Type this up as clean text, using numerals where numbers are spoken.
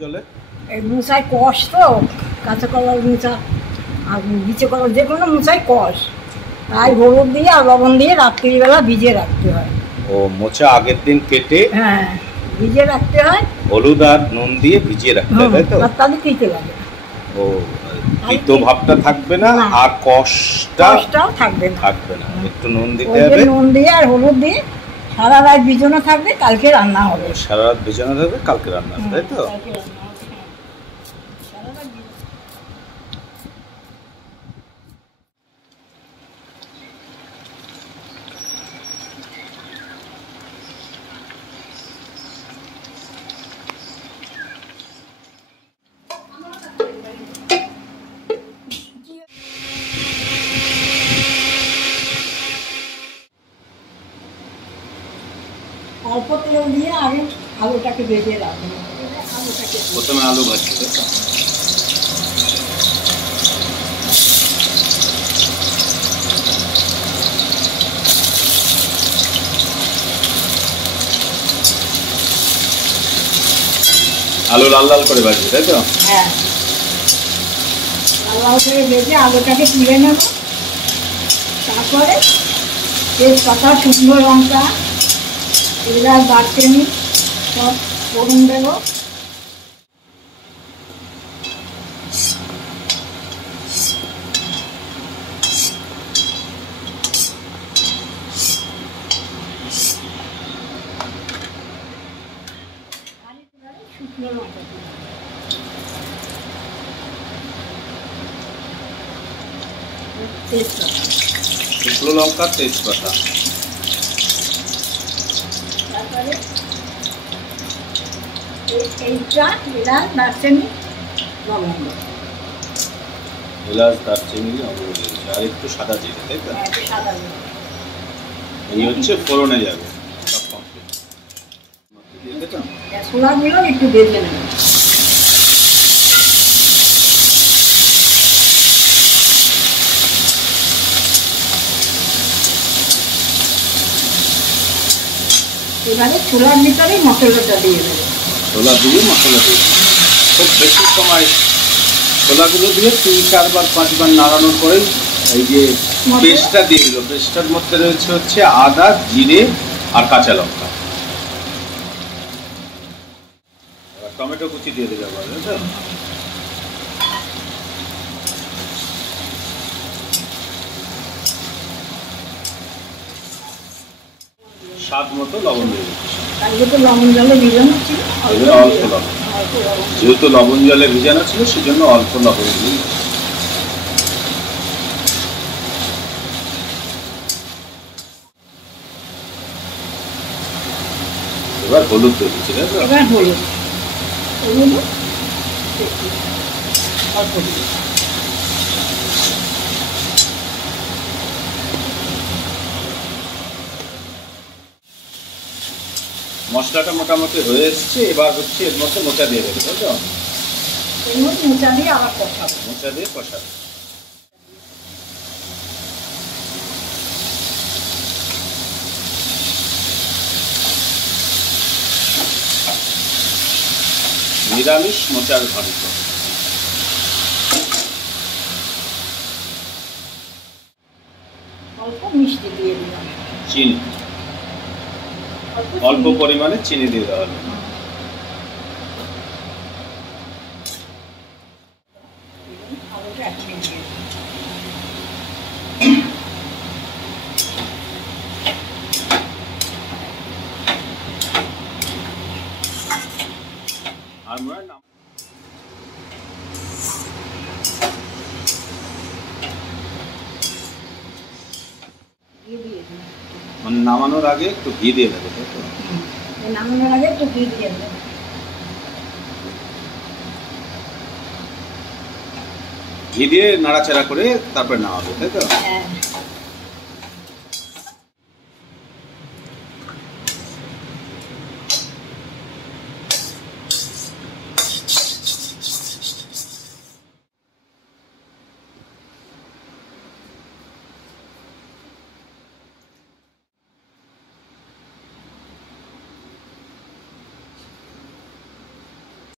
জলে? এই মুচায় কষ তো, কাঁচা কলার মুচা আর বিচে কলার যে কোনো মুচায় কষ, তাই হলুদ দিয়ে আর লবণ দিয়ে রাত্রিবেলা ভিজিয়ে রাখতে হয়। ও মোচা আগের দিন কেটে হ্যাঁ ভিজিয়ে রাখতে হয়, হলুদ আর নুন দিয়ে ভিজিয়ে রাখতে হয়, তাই তো? তাহলে তিতে লাগে। ও তিতো ভাবটা থাকবে না আর কষটাও থাকবে না, একটু নুন দিতে হবে। নুন দিয়ে আর হলুদ দিয়ে সারা রাত ভিজানো থাকবে, কালকে রান্না হবে। সারা রাত ভিজানো থাকবে, কালকে রান্না হবে, তাই তো? অল্প তেল দিয়ে আগে আলুটাকে ভেজে রাখবো। প্রথমে আলু ভাজছি, তাই তো? আলু লাল লাল করে ভাজবে, তাই তো? হ্যাঁ লাল লাল করে ভেজে আলুটাকে তুলে নেব। তারপরে তেজপাতা, শুকনো লঙ্কা, এলাচ, দারচিনি সব ফোড়ন দেবো। শুকনো লঙ্কা তেজপাতা, শুকনো লঙ্কা, তেজপাতা, তারপরে এইটা এলাচ, দারচিনি, লবঙ্গ। এলাচ, দারচিনি, লবঙ্গ আর একটু সাদা জিরে, তাই তো? সাদা জিরে এই হচ্ছে ফোড়নে যাবে সব কমপ্লিট। ছোলাগুলো একটু ভেজে নেব। এবারে ছোলার ভিতরে মশলাটা দিয়ে দেবো। ছোলা দিয়ে মশলা দিয়ে খুব বেশি সময় ছোলাগুলো দিয়ে 3-4 বার 5 বার নাড়ানোর পরে এই যে পেস্টটা দিয়ে দিল। পেস্টটার মধ্যে রয়েছে হচ্ছে আদা, জিরে আর কাঁচা লঙ্কা। এবার টমেটো কুচি দিয়ে দিলে হবে, তাই তো? স্বাদ মতো লবণ দিয়ে দিচ্ছি। যেহেতু লবণ জলে ভিজানো ছিল, অল্প লবণ, যেহেতু লবণ জলে ভিজানো ছিল সেজন্য অল্প লবণ দিয়ে। এবার হলুদ দিয়ে দিচ্ছি, তাই তো? এবার হলুদ অল্প দিয়ে মশলাটা মোটামুটি হয়ে এসছে। এবার হচ্ছে এর মধ্যে মোচা দিয়ে দেবে, তাই তো? এর মধ্যে মোচা দিয়ে আবার কষাবো। মোচা দিয়ে কষাবে। নিরামিষ মোচার ঘন্ট। অল্প মিষ্টি দিয়ে দিলাম, চিনি অল্প পরিমাণে চিনি দিয়ে দেওয়া হলো। আর মনে নাম মানে নামানোর আগে একটু ঘি দিয়ে দেবে, তাই তো? নামানোর আগে একটু ঘি দিয়ে দেবে। ঘি দিয়ে নাড়াচাড়া করে তারপরে নামাবে, তাই তো? হ্যাঁ